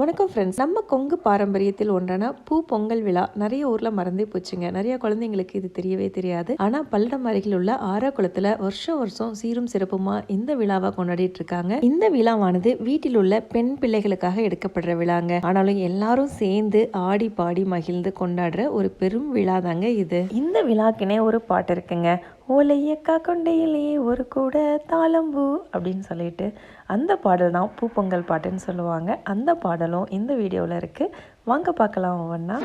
வணக்கம் ஃப்ரெண்ட்ஸ். நம்ம கொங்கு பாரம்பரியத்தில் ஒன்றான பூ பொங்கல் விழா நிறைய ஊர்ல மறந்தே போச்சுங்க. நிறைய குழந்தைங்களுக்கு இது தெரியவே தெரியாது. ஆனா பல்லடம் அருகில் உள்ள ஆறாக்குளத்துல வருஷம் வருஷம் சீரும் சிறப்புமா இந்த விழாவை கொண்டாடிட்டு இருக்காங்க. இந்த விழாவானது வீட்டில் உள்ள பெண் பிள்ளைகளுக்காக எடுக்கப்படுற விழாங்க. ஆனாலும் எல்லாரும் சேர்ந்து ஆடி பாடி மகிழ்ந்து கொண்டாடுற ஒரு பெரும் விழா தாங்க இது. இந்த விழாக்குனே ஒரு பாட்டு இருக்குங்க. ஓலையக்கா கொண்டையிலே ஒரு கூட தாளம்பூ அப்படின்னு சொல்லிட்டு அந்த பாடல் தான் பூப்பொங்கல் பாட்டுன்னு சொல்லுவாங்க. அந்த பாடலும் இந்த வீடியோவில் இருக்குது. வாங்க பார்க்கலாம் ஒவ்வொன்றா.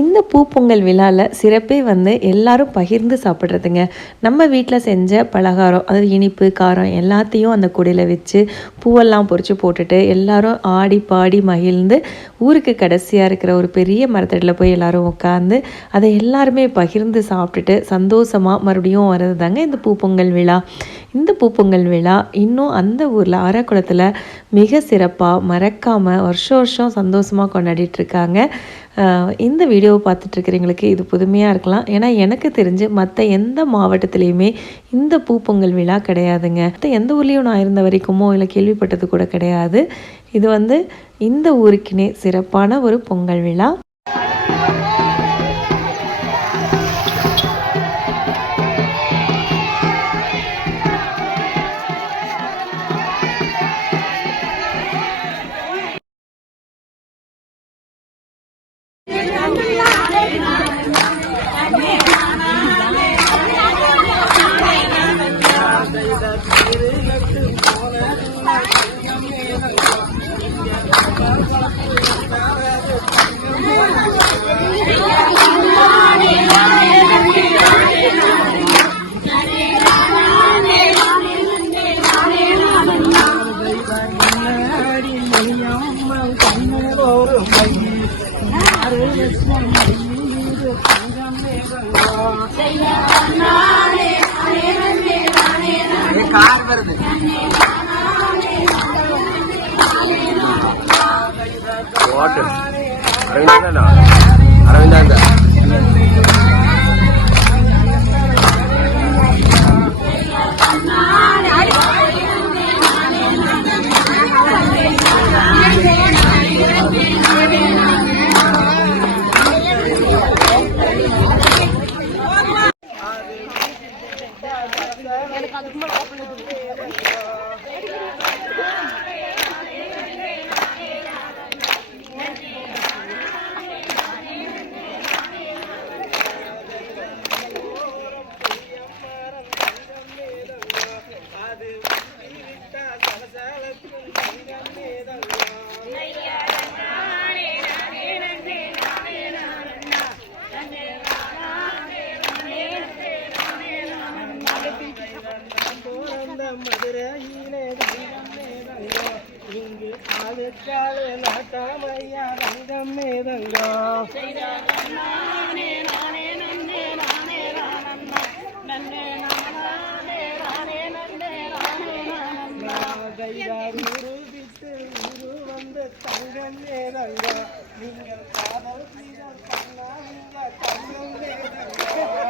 இந்த பூப்பொங்கல் விழாவில் சிறப்பே வந்து எல்லாரும் பகிர்ந்து சாப்பிட்றதுங்க. நம்ம வீட்டில் செஞ்ச பலகாரம், அதாவது இனிப்பு காரம் எல்லாத்தையும் அந்த கூடையில் வச்சு பூவெல்லாம் பொறிச்சு போட்டுட்டு எல்லாரும் ஆடி பாடி மகிழ்ந்து ஊருக்கு கடைசியாக இருக்கிற ஒரு பெரிய மரத்தடியில் போய் எல்லாரும் உட்காந்து அதை எல்லாருமே பகிர்ந்து சாப்பிட்டுட்டு சந்தோஷமாக மறுபடியும் வர்றது தாங்க இந்த பூப்பொங்கல் விழா. இந்த பூப்பொங்கல் விழா இன்னும் அந்த ஊரில் ஆரக்குளத்தில் மிக சிறப்பாக மறக்காமல் வருஷம் சந்தோஷமாக கொண்டாடிட்டுருக்காங்க. இந்த வீடியோவை பார்த்துட்ருக்கிறவங்களுக்கு இது புதுமையாக இருக்கலாம். ஏன்னா எனக்கு தெரிஞ்சு மற்ற எந்த மாவட்டத்துலேயுமே இந்த பூப்பொங்கல் விழா கிடையாதுங்க. மற்ற எந்த ஊர்லேயும் நான் இருந்த வரைக்குமோ இல்லை கேள்விப்பட்டது கூட கிடையாது. இது வந்து இந்த ஊருக்குனே சிறப்பான ஒரு பொங்கல் விழா. कार வருது வாட் அரவிந்தா அரவிந்தா மதுரையிலே இங்கு ஆளுக்காலே நாட்டாமையா ரங்கம் நேரங்கோ விட்டு உரு வந்து தங்கம் நேரங்கோ நீங்கள் காதல் பண்ணாங்க தங்கம் நேரங்கோ